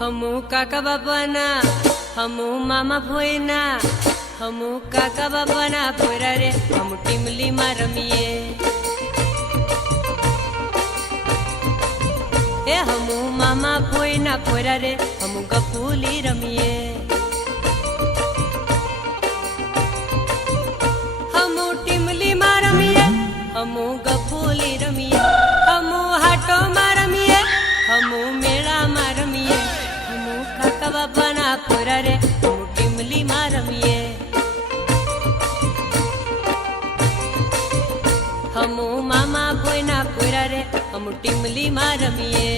हमू काका बापाना हमू मामा भोयना हमू काका बापाना भोयरा रे हम टीमली में रमीए ए हमू मामा भोयना भोयरा रे हम गफूली रमीए हमू टीमली में रमीए हमू गफूली रमीए हमू हाटो में रमीए हमू मेला में रमीए हमू काका बापाना भोयरा रे हम टीमली में रमीए हमू मामा भोयना भोयरा रे हम टीमली में रमीए।